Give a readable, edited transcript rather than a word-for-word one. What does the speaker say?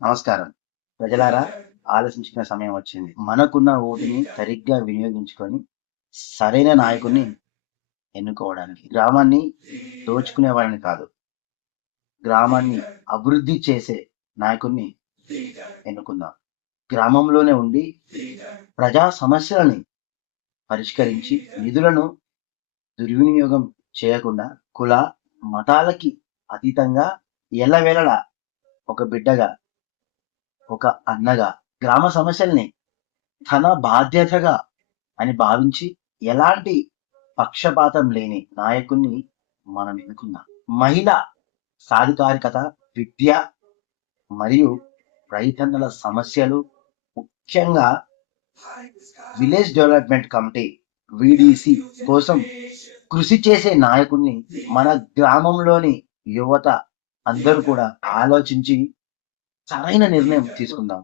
నమస్కారం. ప్రజలారా, ఆలోచించుకునే సమయం వచ్చింది. మనకున్న ఓటుని సరిగ్గా వినియోగించుకొని సరైన నాయకుడిని ఎన్నుకోవడానికి. గ్రామాన్ని దోచుకునే వాళ్ళని కాదు, గ్రామాన్ని అభివృద్ధి చేసే నాయకుడిని ఎన్నుకుందాం. గ్రామంలోనే ఉండి ప్రజా సమస్యలని పరిష్కరించి నిధులను దుర్వినియోగం చేయకుండా కుల మతాలకి అతీతంగా ఎల్లవేళలా ఒక బిడ్డగా, ఒక అన్నగా గ్రామ సమస్యల్ని తన బాధ్యతగా అని భావించి ఎలాంటి పక్షపాతం లేని నాయకుణ్ణి మనం ఎన్నుకుందాం. మహిళ సాధికారికత, విద్య మరియు రైతన్నల సమస్యలు, ముఖ్యంగా విలేజ్ డెవలప్మెంట్ కమిటీ విడిసి కోసం కృషి చేసే నాయకుడిని మన గ్రామంలోని యువత అందరూ కూడా ఆలోచించి సరైన నిర్ణయం తీసుకుందాం.